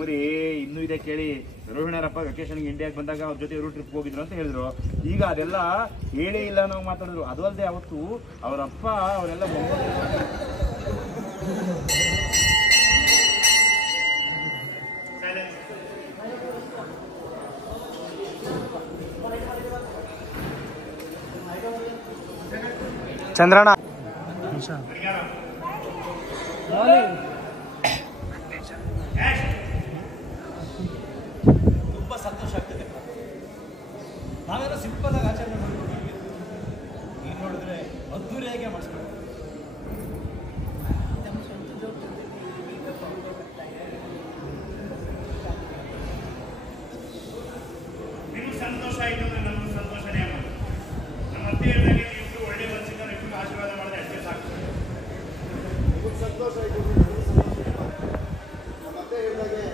ಮೂರಿ ಇನ್ನೂ ಇದೆ ಕೇಳಿ. ರೋಹಿಣಿಯರಪ್ಪ ವೆಕೇಶನ್ಗೆ ಇಂಡಿಯಾಗೆ ಬಂದಾಗ ಅವ್ರ ಜೊತೆ ಇವರು ಟ್ರಿಪ್ ಹೋಗಿದ್ರು ಅಂತ ಹೇಳಿದ್ರು. ಈಗ ಅದೆಲ್ಲ ಹೇಳೇ ಇಲ್ಲ ನಾವು ಮಾತಾಡಿದ್ರು. ಅದು ಅಲ್ಲದೆ ಅವತ್ತು ಅವರಪ್ಪ ಅವರೆಲ್ಲ ಚಂದ್ರಣ್ಣ ತುಂಬ ಸಂತೋಷ ಆಗ್ತದೆ. ನಾವೇನೋ ಸಿಂಪಲ್ ಆಗಿ ಆಚರಣೆ ಮಾಡ್ಕೊಂಡಿದ್ವಿ, ಈಗ ನೋಡಿದ್ರೆ ಅದ್ದೂರಿಯಾಗೆ ಮಾಡಿಸ್ಕೊಂಡು ನಿಮ್ಗೆ ಸಂತೋಷ ಆಯಿತು ಅಂದ್ರೆ ನಮ್ಗೆ ಸಂತೋಷನೇ ಅಲ್ಲ. ನಮ್ಮ ಅತ್ತೆ ಹೇಳಿದಾಗೆ ನೀವು ಒಳ್ಳೆ ಮನಸ್ಸಿಂದ ನಿಮ್ಗೆ ಆಶೀರ್ವಾದ ಮಾಡಿದ್ರೆ ಅಷ್ಟೇ ಸಾಕು. ನಿಮಗೆ ಸಂತೋಷ ಆಯಿತು, ನಮ್ಮ ಅತ್ತೆ ಹೇಳಿದಾಗೆ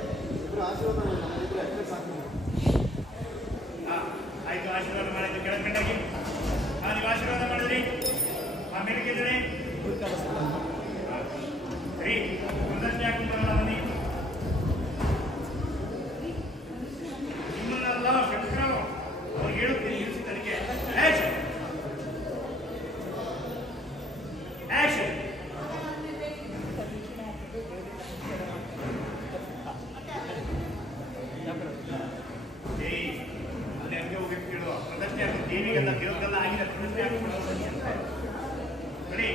ಇಬ್ಬರು ಆಶೀರ್ವಾದ ಮಾಡಿದ್ರೆ ಅಷ್ಟೇ ಸಾಕು. ಆಯ್ತು, ಆಶೀರ್ವಾದ ಮಾಡಿದ್ರೆ ಕೆಳಗಂಡಾಗಿ ನೀವು ಆಶೀರ್ವಾದ ಮಾಡಿದ್ರಿ. ಆಮೇಲೆ ಗೆದ್ರೆ ಸರಿ, ಒಂದಷ್ಟೇ ಹಾಕೊಂಡ್ಬರಲ್ಲ ಬನ್ನಿ. ನಿಮ್ಮನ್ನೆಲ್ಲ ಶೆಟ್ರು ಅವ್ರು ಹೇಳುತ್ತೀನಿ ಇರಿಸಿದ್ದಕ್ಕೆ ಆಕ್ಷನ್ ಆಕ್ಷನ್. ಅಲ್ಲಿ ಹಂಗೆ ಹೋಗಿ ಕೇಳುವ ಪ್ರದಕ್ಷಿಣೆ ಹಾಕಿ ದೇವಿಗೆಲ್ಲ ದೇವ್ರಿಗೆಲ್ಲ ಆಗಿದೆ ಪ್ರದಕ್ಷಿಣೆ ಹಾಕಿಕೊಂಡು ಸರಿ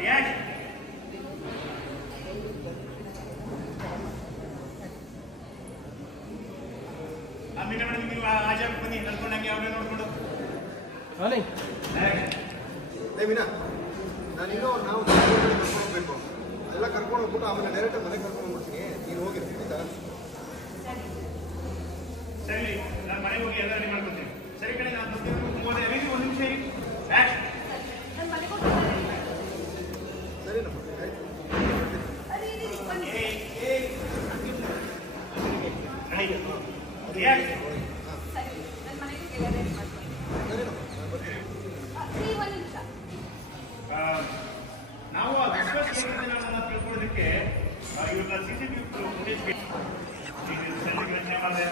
ರಿಯಾಕ್ಷನ್. ಆಮೇಲೆ ಮೇಡಮ್ ನೀವು ಆಜಾಕ್ ಬನ್ನಿ ನಡ್ಕೊಂಡು ಹಂಗೆ ಅವ್ರನ್ನ ನೋಡ್ಕೊಂಡು ಮೀನಾ, ನಾನಿನ್ನೂ ನಾವು ಕರ್ಕೊಂಡು ಹೋಗ್ಬೇಕು. ಅದೆಲ್ಲ ಕರ್ಕೊಂಡು ಹೋಗ್ಬಿಟ್ಟು ಆಮೇಲೆ ಡೈರೆಕ್ಟ್ ಮನೆಗೆ ಕರ್ಕೊಂಡು ಹೋಗ್ಬಿಡ್ತೀನಿ. ನೀನು ಹೋಗಿರ್ತೀನಿ ಸರಿ, ನಾನು ಮನೆಗೆ ಹೋಗಿ ಎಲ್ಲ ರೆಡಿ ಮಾಡ್ಕೊತೀನಿ. ಸರಿ ಕಡೆ ನಾನು ಒಂದು ನಿಮಿಷ ಇರಿ. ಆಕ್ಷನ್. ಸರಿ ನಮ್ಮ ಆಯ್ತು. ನಾವು ತಿಳ್ಕೊಳ್ಳೋದಕ್ಕೆ ಇವಾಗ CCTV ಫುಟೇಜ್ ರಚನೆ ಮಾಡಿದೆ.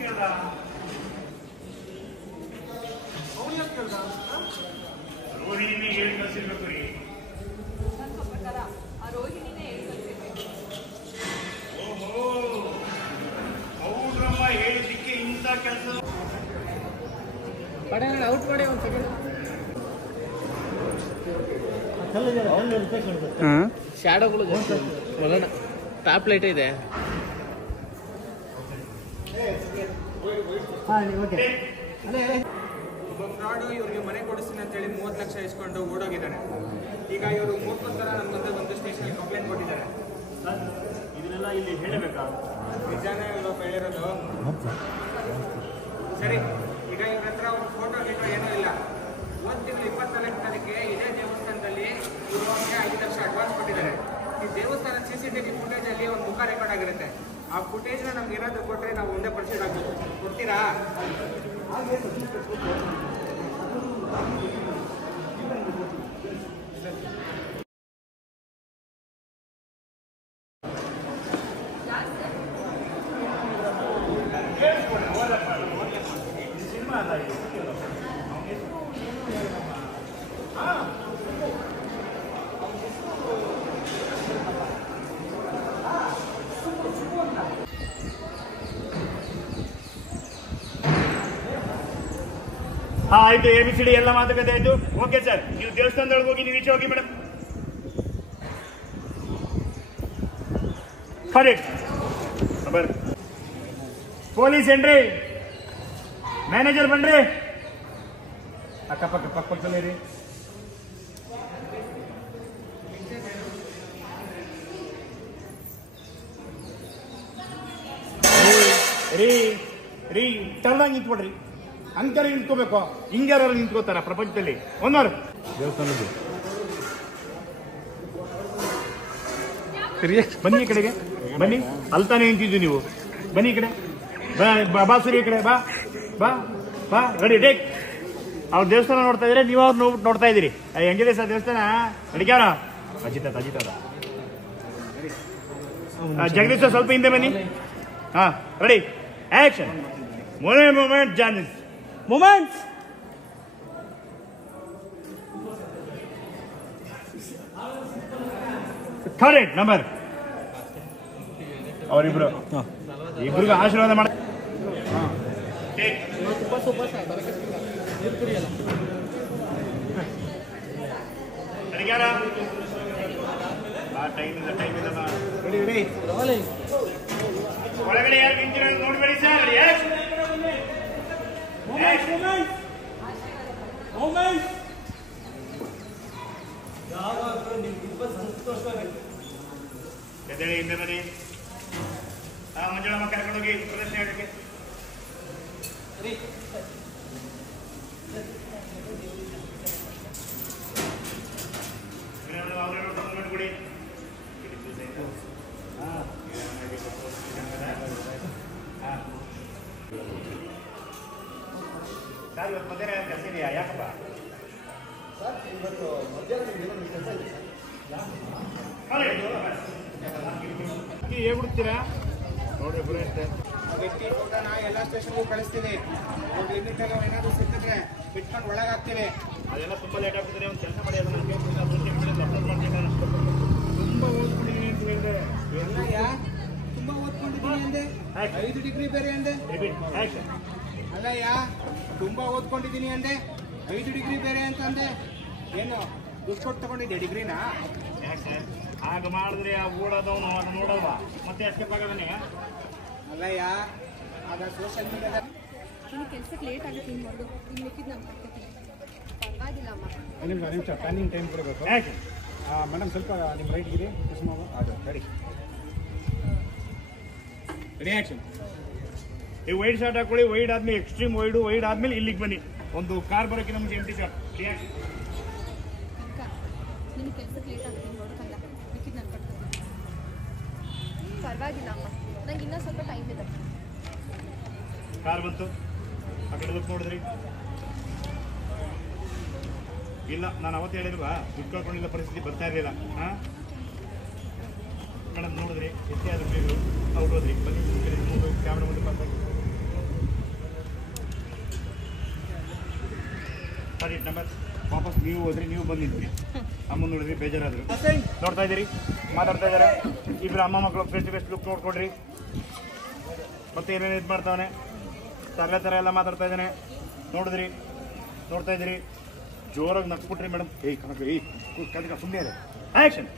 ಕೇಳ್ದ ರೋಹಿಣಿನೇ ಹೇಳಿ ಕಳಿಸಿರ್ಬೇಕು ರೀ. ಓಹೋ, ಹೌದ್ರಮ್ಮ ಹೇಳಿದ್ದಕ್ಕೆ ಇಂಥ ಕೆಲಸ ಔಟ್ ಮಾಡಿ ಒಂದು ಸೆಕೆಂಡ್. ಶಾಡೋಗಳು ಮಗನ ಟಾಪ್ ಲೈಟ್ ಇದೆ. ಒಬ್ಬ ಫ್ರಾಡು ಇವ್ರಿಗೆ ಮನೆ ಕೊಡಿಸ್ತೀನಿ ಅಂತೇಳಿ 30 ಲಕ್ಷ ಇಸ್ಕೊಂಡು ಓಡೋಗಿದ್ದಾನೆ. ಈಗ ಇವರು 30 ಸಲ ನಮ್ಮ ಮುಂದೆ ಒಂದು ಸ್ಟೇಷನ್ಗೆ ಕಂಪ್ಲೇಂಟ್ ಕೊಟ್ಟಿದ್ದಾರೆ. ಇದನ್ನೆಲ್ಲ ಇಲ್ಲಿ ಹೇಳಬೇಕಾ? ನಿಜಾನೇ ಇವರು ಬೆಳೆಯೋದು. ಸರಿ, ಈಗ ಇವ್ರ ಹತ್ರ ಒಂದು ಫೋಟೋ ಗೀಟೋ ಏನೂ ಇಲ್ಲ. 1 ತಿಂಗಳು 24 ತಾರೀಕಿಗೆ ಇದೇ ದೇವಸ್ಥಾನದಲ್ಲಿ ಇವರು ಅವ್ರಿಗೆ 5 ಲಕ್ಷ ಅಡ್ವಾನ್ಸ್ ಕೊಟ್ಟಿದ್ದಾರೆ. ಈ ದೇವಸ್ಥಾನದ CCTV ಫುಟೇಜಲ್ಲಿ ಒಂದು ಮುಖ ರೆಕಾರ್ಡ್ ಆಗಿರುತ್ತೆ. ಆ ಫುಟೇಜ್ನ ನಮ್ಗೆ ಏನಾದರೂ ಕೊಟ್ಟರೆ ನಾವು ಒಂದೇ ಪ್ರೊಸೀಡ್ ಆಗ್ಬೋದು. ಕೊಡ್ತೀರಾ? ಆಯ್ತು, ABCD ಎಲ್ಲ ಮಾತುಕತೆ ಆಯ್ತು. ಓಕೆ ಸರ್, ನೀವು ದೇವಸ್ಥಾನದೊಳಗೆ ಹೋಗಿ ನೀವು ಈಚೆ ಹೋಗಿ ಮೇಡಮ್. ಕರೆಕ್ಟ್. ಬರ್ರಿ, ಪೊಲೀಸ್ ಏನ್ರಿ, ಮ್ಯಾನೇಜರ್ ಬನ್ರಿ, ಅಕ್ಕಪಕ್ಕ ಪಕ್ಕದಲ್ಲಿ ರೀ. ರೀ ರೀ ಟರ್ನಾಗಿ ನಿಂತ್ಬಿಡ್ರಿ. ಅಂಕರ್ ನಿಂತ್ಕೋಬೇಕು, ಹಿಂಗ್ಯಾರು ನಿಂತ್ಕೋತಾರ ಪ್ರಪಂಚದಲ್ಲಿ? ಒಂದವ್ರು ದೇವಸ್ಥಾನದ್ದು ಬನ್ನಿ, ಈ ಕಡೆಗೆ ಬನ್ನಿ. ಅಲ್ತಾನೆ ನಿಂತಿದ್ದು ನೀವು, ಬನ್ನಿ ಈ ಕಡೆ. ಬಾ ಸೂರಿ, ಈ ಕಡೆ ಬಾ ಬಾ ಬಾ. Ready take. ಅವ್ರ ದೇವಸ್ಥಾನ ನೋಡ್ತಾ ಇದ್ರೆ ನೀವು ಅವ್ರು ನೋಡ್ತಾ ಇದ್ದೀರಿ. ಹೆಂಗಿದೆ ಸರ್ ದೇವಸ್ಥಾನ? ನಡಿಕ್ಯಾರ ಅಜಿತ ಅಜಿತ ಜಗದೀಶ್ ಸ್ವಲ್ಪ ಹಿಂದೆ ಬನ್ನಿ. ಹಾ ರೆಡಿ ಆಕ್ಷನ್. ಮೂಮೆಂಟ್ ಜಾನಿಸ್ ಮೂಮೆಂಟ್. Correct number. ಅವರಿಬ್ರು ಇಬ್ರಿಗೂ ಆಶೀರ್ವಾದ ಮಾಡ. ಸೂಪರ್ ಸರ್ ಕುಡಿಯಲ್ಲ. ಒಳಗಡೆ ಯಾರು ನಿಂತಿರೋ ನೋಡ್ಬೇಡಿ ಸರ್. ಯಾವಾಗಲೂ ನಿಮ್ಗೆ ತುಂಬ ಸಂತೋಷವಾಗಿರುತ್ತೆ. ಎದ್ದೇಳಿ ಹಿಂದೆ ಬನ್ನಿ. ಮಂಜುಳಮ್ಮ ಕರ್ಕೊಂಡೋಗಿ ಪ್ರದರ್ಶನ ಹೇಳಕ್ಕೆ. ಕೊಡಿ. ಸರ್ ಇವತ್ತು ಮಧ್ಯಾಹ್ನ ಕೆಲಸ ಇದೆಯಾ? ಯಾಕಪ್ಪ ಸರ್ ಇವತ್ತು ಮಧ್ಯಾಹ್ನ ಏನಾದ್ರು ಕೆಲಸ ಇದೆ ಸರ್? ಹೇಳ್ಬಿಡ್ತೀರಾ ನೋಡಿ ಬರುತ್ತೆ. ವ್ಯಕ್ತಿ ಫೋಟೋನ ಎಲ್ಲ ಸ್ಟೇಷನ್ಗೂ ಕಳಿಸ್ತೀವಿ. ಅವ್ರು ಲಿಮಿಟಲ್ಲಿ ಏನಾದ್ರು ಸಿಕ್ಕಿದ್ರೆ ಬಿಟ್ಕೊಂಡು ಒಳಗಾಗ್ತೀವಿ. ಅದೆಲ್ಲ ತುಂಬ ಲೇಟ್ ಆಗ್ತಿದ್ರೆ ಒಂದು ಕೆಲಸ ಮಾಡಿ ಅದನ್ನ ಅಪ್ಲೋಡ್ ಮಾಡ್ತೀನಿ. ತುಂಬ ಓದ್ಕೊಂಡಿದ್ದೀನಿ ಅಂತ ಹೇಳಿದ್ರೆ ಅಲ್ಲಯ್ಯ, ತುಂಬಾ ಓದ್ಕೊಂಡಿದ್ದೀನಿ ಅಂದೆ, 5 ಡಿಗ್ರಿ ಬೇರೆ ಅಂದೆ. Repeat action. ಅಲ್ಲಯ್ಯ, ತುಂಬಾ ಓದ್ಕೊಂಡಿದ್ದೀನಿ ಅಂದೆ, 5 ಡಿಗ್ರಿ ಬೇರೆ ಅಂತಂದೆ. ಏನು ದುಡ್ಡು ಕೊಟ್ಟು ತಗೊಂಡಿದ್ದೆ ಡಿಗ್ರಿನ? ಯಾಕೆ ಸರ್ ಆಗ ಮಾಡಿದ್ರೆ ಆ ಓಡೋದವನು ಆಗ ನೋಡಲ್ವಾ ಮತ್ತೆ ಎಸ್ಕೇಪ್ ಆಗೋದನ್ನೇ? ಅಲ್ಲಯ್ಯ, ಆಗ ಸೋಷಿಯಲ್ ಮೀಡಿಯಾದಲ್ಲಿ ನಿನ್ನ ಕೆಲ್ಸಕ್ಕೆ ಲೇಟ್ ಆಗುತ್ತೆ. ಇನ್ನು ಮಾಡು, ಇನ್ನು ಮಿಕ್ಕಿದ್ದು ನಾನು ಮಾಡ್ಕೊತೀನಿ. ಪರವಾಗಿಲ್ಲ ಅಮ್ಮ. ನಿಮಿಷ ಪ್ಲಾನಿಂಗ್ ಟೈಮ್ ಕೊಡಬೇಕು. ಆಕ್ಷನ್. ಮೇಡಮ್ ಸ್ವಲ್ಪ ನಿಮ್ಮ ರೈಟ್ ಇರಿ ಕುಸುಮ. ಅದು ರೆಡಿ ರಿಯಾಕ್ಷನ್. ಈ ವೈಡ್ ಶಾಟ್ ಹಾಕೊಳ್ಳಿ. ವೈಡ್ ಆದ್ಮೇಲೆ ಎಕ್ಸ್ಟ್ರೀಮ್ ವೈಡ್ ಆದ್ಮೇಲೆ ಇಲ್ಲಿಗೆ ಬನ್ನಿ. ಒಂದು ಕಾರ್ ಬರೋಕ್ಕಿಂತ ಮುಂಚೆ ಎಂಟಿ ಶಾಟ್. ರಿಯಾಕ್ಷನ್. ಅಕ್ಕ, ನಿನ್ನ ಕೆಲ್ಸಕ್ಕೆ ಲೇಟ್ ಆಗುತ್ತೆ. ಇನ್ನು ನೋಡ್ಕಂಡ ಮಿಕ್ಕಿದ್ದು ನಾನು ಕಟ್ಕೊತೀನಿ. ಪರವಾಗಿಲ್ಲ ಅಮ್ಮ, ನಂಗೆ ಇನ್ನೂ ಸ್ವಲ್ಪ ಟೈಮ್ ಇದೆ. ಕಾರ್ ಬಂತು. ಆ ಕಡೆ ಲುಕ್ ನೋಡಿದ್ರಿ? ಇಲ್ಲ, ನಾನು ಅವತ್ತು ಹೇಳಿಲ್ವಾ ದುಡ್ಡು ಕಳ್ಕೊಂಡಿಲ್ಲ, ಪರಿಸ್ಥಿತಿ ಬರ್ತಾ ಇರಲಿಲ್ಲ. ಹಾಂ ಮೇಡಮ್ ನೋಡಿದ್ರಿ ಎಷ್ಟೇ ಆದ್ರೂ ಬೇಗ ಅವ್ರು ಹೋದ್ರಿ. ಬನ್ನಿ ಮುಂದೆ ಕ್ಯಾಮ್ರಾ ಮುಂದೆ ಬರ್ತಾರೆ. ಸರಿ ನಂಬರ್ ವಾಪಸ್ ನೀವು ಹೋದ್ರಿ, ನೀವು ಬಂದಿದ್ರಿ. ಅಮ್ಮ ನೋಡಿದ್ರಿ, ಬೇಜಾರಾದ್ರು. ನೋಡ್ತಾ ಇದ್ದೀರಿ, ಮಾತಾಡ್ತಾ ಇದ್ದಾರೆ ಇಬ್ಬರು ಅಮ್ಮ ಮಕ್ಕಳು. ಫೇಸ್ ಟು ಫೇಸ್ ಲುಕ್ ನೋಡ್ಕೊಡ್ರಿ. ಮತ್ತೆ ಏನೇನು ಇದು ಮಾಡ್ತಾವನೆ, ತರಲೆ ಥರ ಎಲ್ಲ ಮಾತಾಡ್ತಾ ಇದ್ದಾನೆ. ನೋಡಿದ್ರಿ, ನೋಡ್ತಾ ಇದ್ದೀರಿ. ಜೋರಾಗಿ ನಕ್ಬಿಟ್ರಿ ಮೇಡಮ್. ಕನಕ ಕನಕ ಸುಮ್ಮನೆ ಇದೆ. ಆ್ಯಕ್ಷನ್.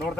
ನೋಡ್ತಾ